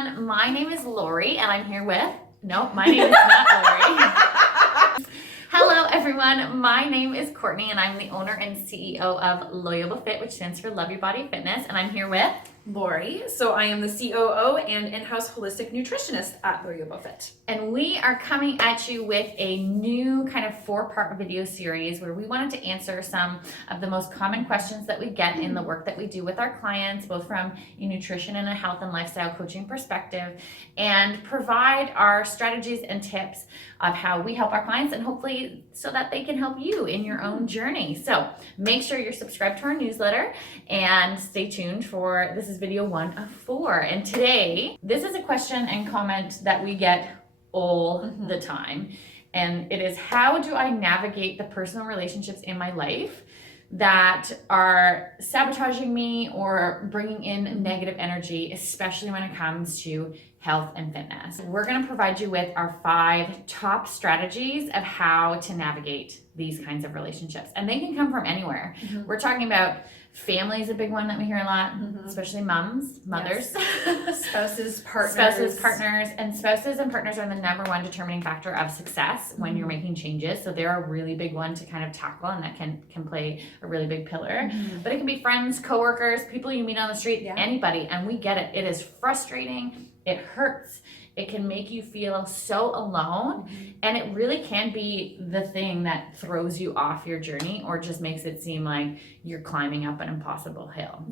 everyone. My name is Lori, and I'm here with... No, my name is not Lori. Hello, everyone. My name is Courtney, and I'm the owner and CEO of Loyobo FIT, which stands for Love Your Body Fitness, and I'm here with... Lori. So I am the COO and in-house holistic nutritionist at Loyobo FIT. And we are coming at you with a new kind of 4-part video series where we wanted to answer some of the most common questions that we get in the work that we do with our clients, both from a nutrition and a health and lifestyle coaching perspective, and provide our strategies and tips of how we help our clients and hopefully so that they can help you in your own journey. So make sure you're subscribed to our newsletter and stay tuned for this is video 1 of 4. And today, this is a question and comment that we get all the time. And it is, how do I navigate the personal relationships in my life that are sabotaging me or bringing in negative energy, especially when it comes to health and fitness? We're going to provide you with our 5 top strategies of how to navigate these kinds of relationships. And they can come from anywhere. We're talking about family is a big one that we hear a lot, especially mothers. Yes. Spouses, partners. And spouses and partners are the number 1 determining factor of success when you're making changes. So they're a really big one to kind of tackle, and that can play a really big pillar. But it can be friends, coworkers, people you meet on the street, anybody. And we get it. It is frustrating. It hurts. It can make you feel so alone, and it really can be the thing that throws you off your journey or just makes it seem like you're climbing up an impossible hill.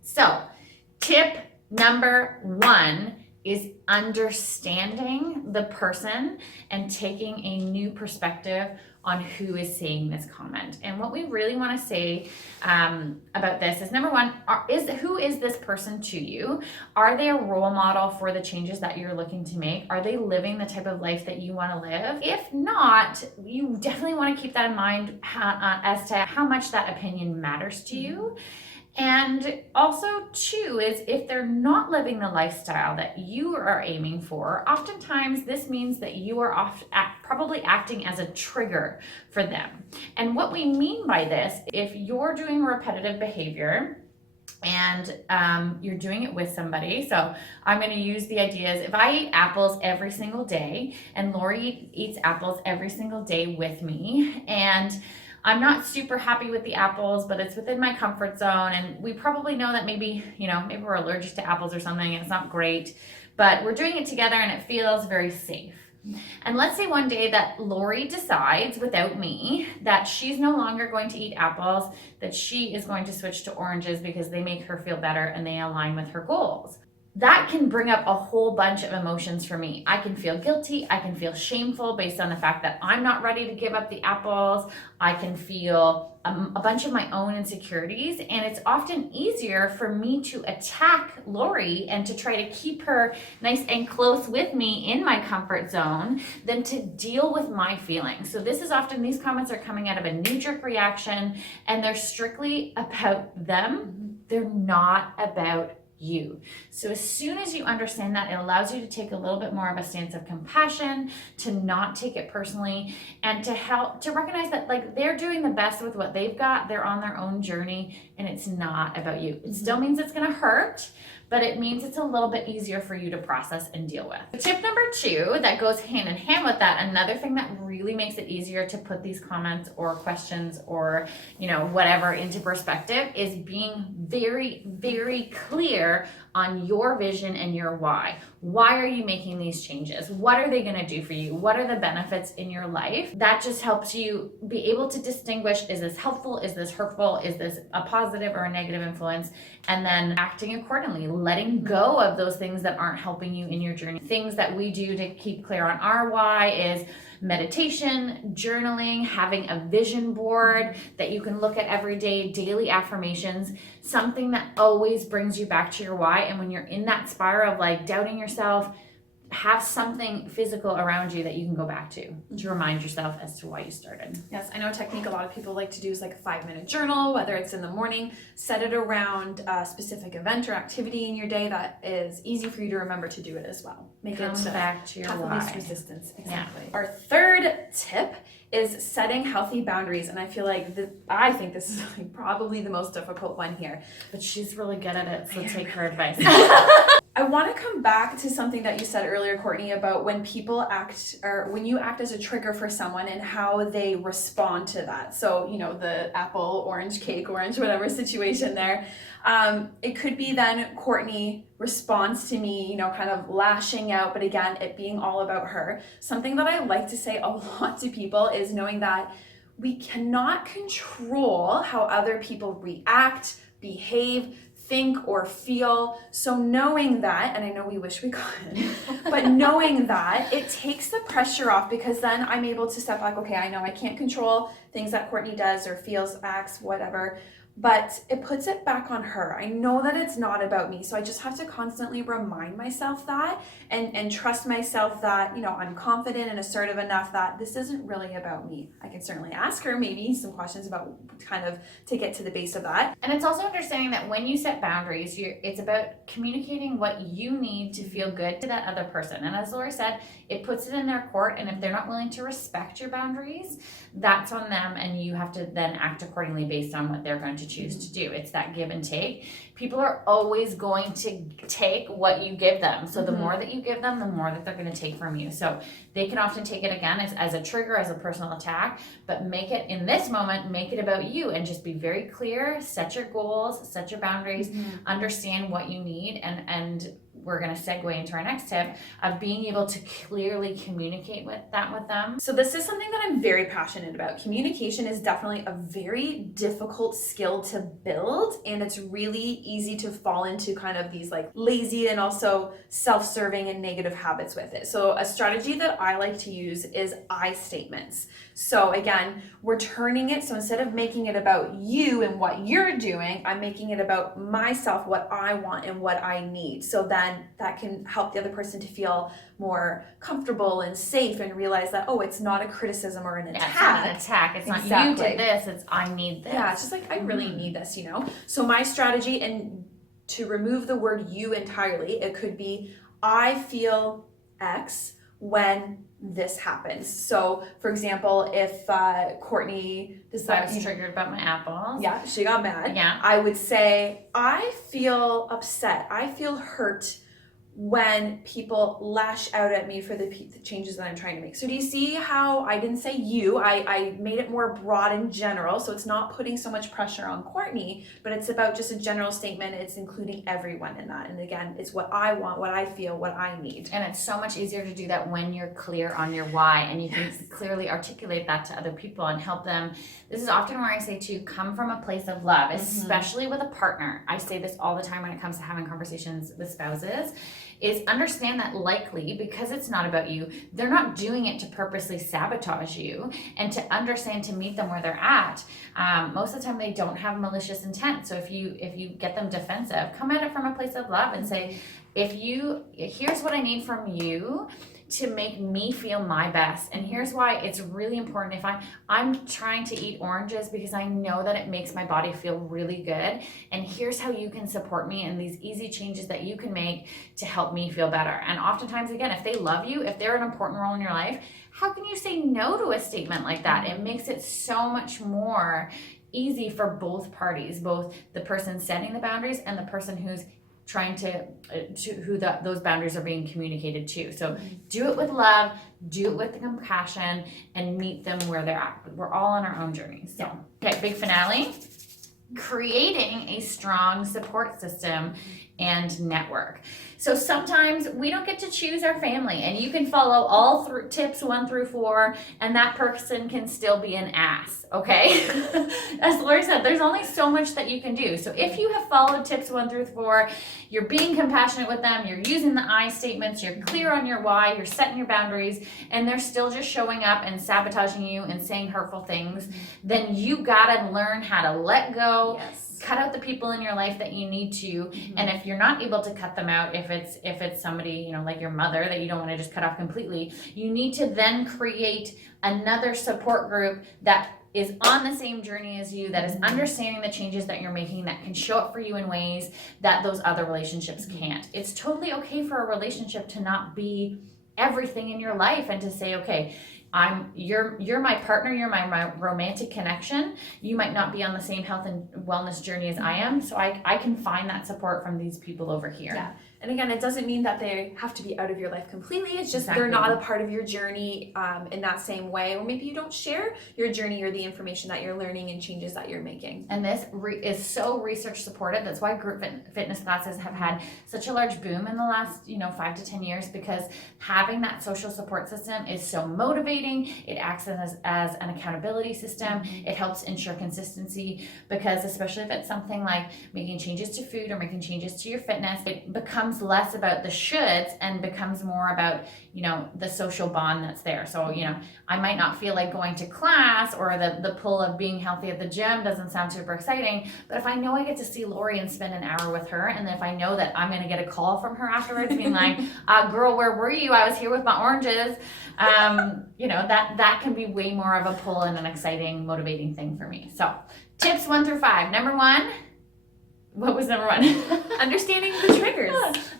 So, tip number 1 is understanding the person and taking a new perspective on who is saying this comment. And what we really want to say about this is, number 1, who is this person to you? Are they a role model for the changes that you're looking to make? Are they living the type of life that you want to live? If not, you definitely want to keep that in mind as to how much that opinion matters to you. And also, 2, is if they're not living the lifestyle that you are aiming for, oftentimes this means that you are probably acting as a trigger for them. And what we mean by this, if you're doing repetitive behavior and you're doing it with somebody, so I'm going to use the ideas, if I eat apples every single day and Lori eats apples every single day with me, and I'm not super happy with the apples, but it's within my comfort zone, and we probably know that maybe we're allergic to apples or something, and it's not great, but we're doing it together and it feels very safe. And let's say one day that Lori decides, without me, that she's no longer going to eat apples, that she is going to switch to oranges because they make her feel better and they align with her goals. That can bring up a whole bunch of emotions for me. I can feel guilty. I can feel shameful based on the fact that I'm not ready to give up the apples. I can feel a bunch of my own insecurities. And it's often easier for me to attack Lori and to try to keep her nice and close with me in my comfort zone than to deal with my feelings. So this is often, these comments are coming out of a knee-jerk reaction, and they're strictly about them. They're not about you. So as soon as you understand that, it allows you to take a little bit more of a stance of compassion, to not take it personally, and to help to recognize that, like, they're doing the best with what they've got. They're on their own journey, and it's not about you. It still means it's going to hurt, but it means it's a little bit easier for you to process and deal with. Tip number 2 that goes hand in hand with that, another thing that really makes it easier to put these comments or questions or whatever into perspective, is being very, very clear on your vision and your why. Why are you making these changes? What are they going to do for you? What are the benefits in your life? That just helps you be able to distinguish, is this helpful? Is this hurtful? Is this a positive or a negative influence? And then acting accordingly, letting go of those things that aren't helping you in your journey. Things that we do to keep clear on our why is meditation, journaling, having a vision board that you can look at every day, daily affirmations, something that always brings you back to your why. And when you're in that spiral of like doubting yourself, have something physical around you that you can go back to remind yourself as to why you started. Yes, I know a technique a lot of people like to do is like a 5-minute journal, whether it's in the morning. Set it around a specific event or activity in your day that is easy for you to remember to do it as well. Make it back to your why. Least resistance. Exactly. Yeah. Our 3rd tip is setting healthy boundaries, and I feel like I think this is like probably the most difficult one here. But she's really good at it, so take her advice. I want to come back that you said earlier, Courtney, about when people act, or when you act as a trigger for someone and how they respond to that. So, you know, the apple, orange, cake, orange, whatever situation there. It could be then Courtney responds to me, you know, kind of lashing out, but again, it being all about her. Something that I like to say a lot to people is knowing that we cannot control how other people react, behave, think, or feel. So knowing that, and I know we wish we could, but knowing that, it takes the pressure off, because then I'm able to step back. Okay, I know I can't control things that Courtney does or feels, acts, whatever, but it puts it back on her. I know that it's not about me, so I just have to constantly remind myself that, and trust myself that, you know, I'm confident and assertive enough that this isn't really about me. I can certainly ask her maybe some questions about, kind of to get to the base of that. And it's also understanding that when you set boundaries, it's about communicating what you need to feel good to that other person. And as Laura said, it puts it in their court, and if they're not willing to respect your boundaries, that's on them, and you have to then act accordingly based on what they're going to choose to do. It's that give and take. People are always going to take what you give them. So the more that you give them, the more that they're going to take from you. So they can often take it again as a trigger, as a personal attack, but make it, in this moment, make it about you, and just be very clear, set your goals, set your boundaries, understand what you need, and we're going to segue into our next tip of being able to clearly communicate with them. So this is something that I'm very passionate about. Communication is definitely a very difficult skill to build, and it's really easy to fall into kind of these like lazy and also self-serving and negative habits with it. So a strategy that I like to use is I statements. So again, we're turning it, so instead of making it about you and what you're doing, I'm making it about myself, what I want and what I need. So then that can help the other person to feel more comfortable and safe, and realize that, oh, it's not a criticism or an attack. It's not an attack. It's not you did this, it's I need this. Yeah, it's just like, I really need this, you know? So my strategy, and to remove the word you entirely, it could be, I feel X when this happens. So for example, if Courtney decides, I was triggered about my apples. Yeah, she got mad. Yeah. I would say, I feel upset. I feel hurt when people lash out at me for the changes that I'm trying to make. So do you see how I didn't say you, I made it more broad and general, so it's not putting so much pressure on Courtney, but it's about just a general statement. It's including everyone in that. And again, it's what I want, what I feel, what I need. And it's so much easier to do that when you're clear on your why, and you can clearly articulate that to other people and help them. This is often where I say to come from a place of love, especially with a partner. I say this all the time when it comes to having conversations with spouses, is understand that likely, because it's not about you, they're not doing it to purposely sabotage you, and to understand, to meet them where they're at. Most of the time they don't have malicious intent. So if you get them defensive, come at it from a place of love and say, here's what I need from you to make me feel my best, and here's why it's really important. If I'm trying to eat oranges because I know that it makes my body feel really good, and here's how you can support me, and these easy changes that you can make to help me feel better. And oftentimes, again, if they love you, if they're an important role in your life, how can you say no to a statement like that? It makes it so much more easy for both parties, both the person setting the boundaries and the person who's trying those boundaries are being communicated to. So do it with love, do it with the compassion, and meet them where they're at. We're all on our own journeys. So, okay, big finale. Creating a strong support system and network. So sometimes we don't get to choose our family, and you can follow all tips 1 through 4, and that person can still be an ass, okay? As Lori said, there's only so much that you can do. So if you have followed tips 1 through 4, you're being compassionate with them, you're using the I statements, you're clear on your why, you're setting your boundaries, and they're still just showing up and sabotaging you and saying hurtful things, then you gotta learn how to let go. Yes. Cut out the people in your life that you need to, and if you're not able to cut them out, if it's somebody, like your mother that you don't want to just cut off completely, you need to then create another support group that is on the same journey as you, that is understanding the changes that you're making, that can show up for you in ways that those other relationships can't. It's totally okay for a relationship to not be everything in your life, and to say, okay, you're my partner, you're my romantic connection. You might not be on the same health and wellness journey as I am, so I can find that support from these people over here. Yeah. And again, it doesn't mean that they have to be out of your life completely. It's just Exactly. they're not a part of your journey in that same way. Or maybe you don't share your journey or the information that you're learning and changes that you're making. And this is so research supported. That's why group fitness classes have had such a large boom in the last 5 to 10 years, because having that social support system is so motivating. It acts as an accountability system. It helps ensure consistency, because especially if it's something like making changes to food or making changes to your fitness, it becomes less about the shoulds and becomes more about the social bond that's there. So I might not feel like going to class, or the pull of being healthy at the gym doesn't sound super exciting, but if I know I get to see Lori and spend an hour with her, and if I know that I'm going to get a call from her afterwards being like, girl, where were you? I was here with my oranges. That can be way more of a pull and an exciting, motivating thing for me. So tips 1 through 5. Number 1, what was number 1? Understanding the triggers.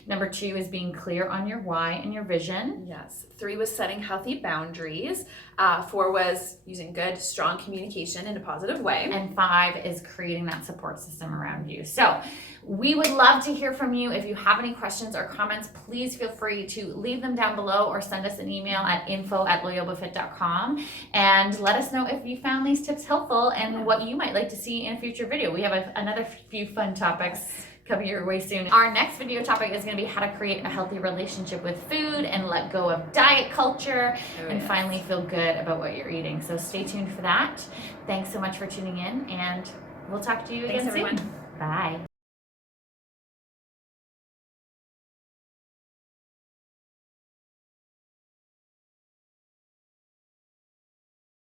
Number 2 is being clear on your why and your vision. Yes. 3 was setting healthy boundaries. 4 was using good, strong communication in a positive way. And 5 is creating that support system around you. So we would love to hear from you. If you have any questions or comments, please feel free to leave them down below or send us an email at info@loyobofit.com, and let us know if you found these tips helpful and what you might like to see in a future video. We have another few fun topics coming your way soon. Our next video topic is going to be how to create a healthy relationship with food and let go of diet culture and finally feel good about what you're eating. So stay tuned for that. Thanks so much for tuning in, and we'll talk to you again soon. Everyone. Bye.